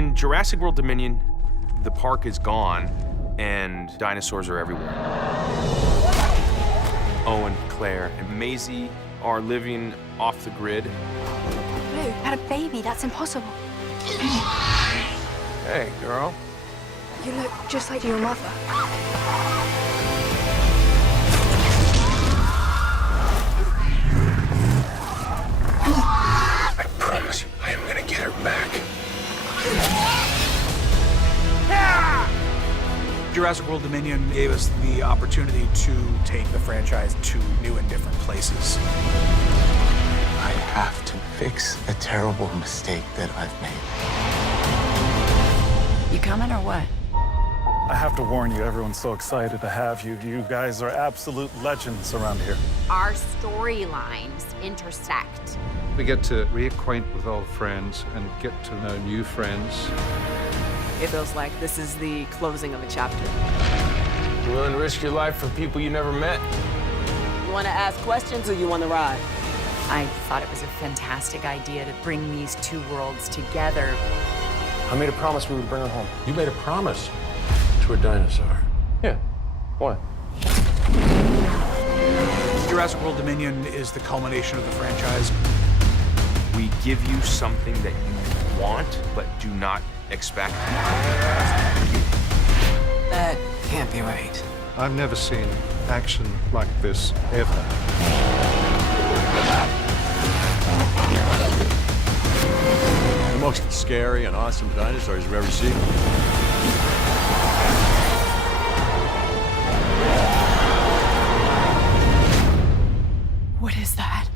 In Jurassic World Dominion, the park is gone and dinosaurs are everywhere. Owen, Claire, and Maisie are living off the grid. Blue had a baby. That's impossible. Hey, girl. You look just like your mother. I promise you, I am gonna get her back. Jurassic World Dominion gave us the opportunity to take the franchise to new and different places. I have to fix a terrible mistake that I've made. You coming or what? I have to warn you, everyone's so excited to have you. You guys are absolute legends around here. Our storylines intersect. We get to reacquaint with old friends and get to know new friends. It feels like this is the closing of a chapter. You willing to risk your life for people you never met? You want to ask questions or you want to ride? I thought it was a fantastic idea to bring these two worlds together. I made a promise we would bring her home. You made a promise to a dinosaur. Yeah. What? Jurassic World Dominion is the culmination of the franchise. We give you something that you want, but do not expect. That can't be right. I've never seen action like this ever. The most scary and awesome dinosaurs you've ever seen. What is that?